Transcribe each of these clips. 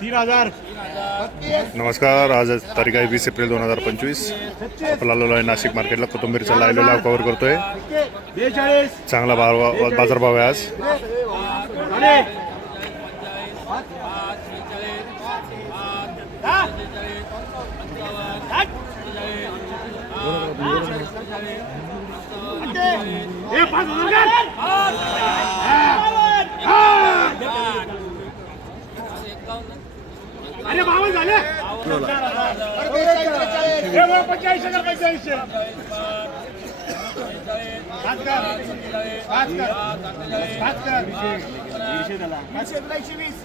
तीन हजार नमस्कार आज तारीख आहे वीस एप्रिल दोन हजार पंचवीस आपण आलेलो आहे नाशिक मार्केटला कोथिंबीरचा लायलेला कव्हर करतोय चांगला भाव बाजारभाव आहे आज हे पाच हजार का? अरे बावन झाले हे बघ, पंचेचाळीस हजार पंचेचाळीसशे. पाच कर. पाच कर. पाच कर. तुला एकशे वीस.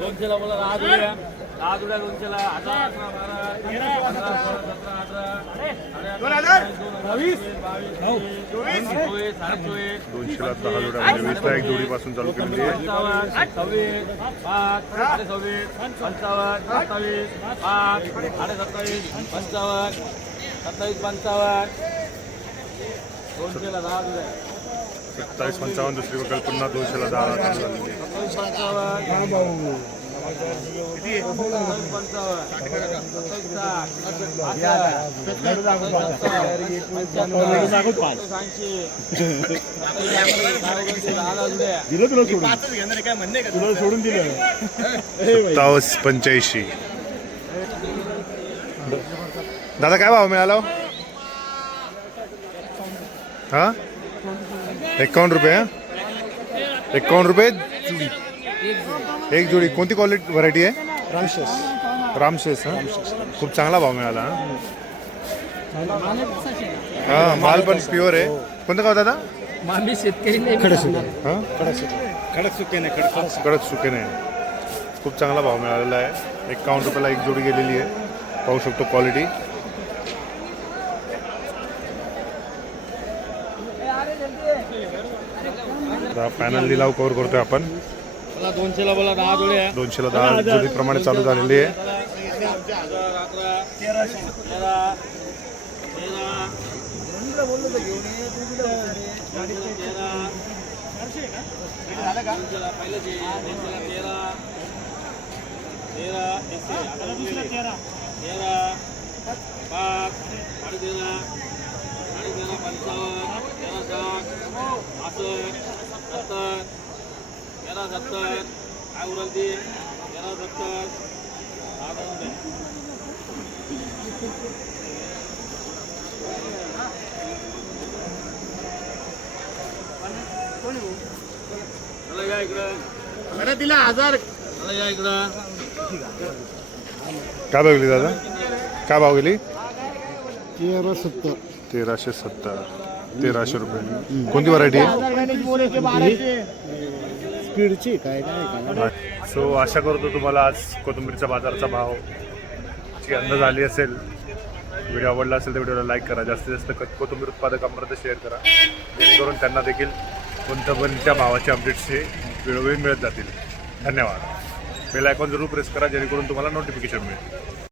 दोनशेला बोला दहा जुड्या दहा जुड्या दोनशेला हजार अकरा बारा पंधरा सतरा अठरा बावीस. चोवीस साडे चोवीस दोनशेला दहा जोड्या म्हणजे वीसला एक जोडीपासून चालू केलेली आहे पंचावन्न सव्वीस पाच साडे सव्वीस पंचावन्न सत्तावीस पाच साडे सत्तावीस पंचावन्न सत्तावीस पंचावन्न सत्तावीस पंचावन्न दुसरी बघाल पुन्हा दोनशेला दहा दिलं तुला सोडून? तुला सोडून दिलं. सत्तावीस पंच्याऐंशी. दादा काय भाव मिळाला हो? एकावन्न रुपये हा? एकावन्न रुपये जुडी। एक जोडी। कोणती क्वालिटी व्हरायटी आहे? रामशेष। रामशेष हा? खूप चांगला भाव मिळाला हा? हा माल पण प्युअर आहे. कोणतं गाव दादा? आम्ही शेतकरी नाही. हा? खडक सुके नाही खडक कडक सुके नाही खूप चांगला भाव मिळालेला आहे. एकावन्न रुपयाला एक जोडी गेलेली आहे. पाहू शकतो क्वालिटी पॅनल लिलाव कव्हर करतोय आपण मला दोनशेला बोला दहा जुड्या दोनशेला दहा जोडीप्रमाणे चालू झालेली आहे अकरा तेरा तेरा दोनशेला पहिलं जे दोनशेला तेरा तेरा तेरा तेरा पाच साडे तेरा साडे तेरा पंचावन्न तेरा साठ पासष्ट सत्तर दहा दोन द्या. चला या इकडं. अरे दिला हजार. चला या इकडं. काय भाव गेली दादा? काय भाव गेली? तेरा सत्तर. तेराशे सत्तर. तेराशे रुपये. कोणती व्हरायटी आहे? स्पीडची काय काय सो आशा करतो तुम्हाला आज कोथिंबीरच्या बाजाराचा भाव ची अंदाज आली असेल व्हिडिओ आवडला असेल तर व्हिडिओला लाईक करा. जास्तीत जास्त क- कोथिंबीर उत्पादकांपर्यंत शेअर करा. जेणेकरून त्यांना देखील कोणत्या पण त्या भावाचे अपडेट्स हे वेळोवेळी मिळत जातील. धन्यवाद. बेल आयकॉन जरूर प्रेस करा जेणेकरून तुम्हाला नोटिफिकेशन मिळेल.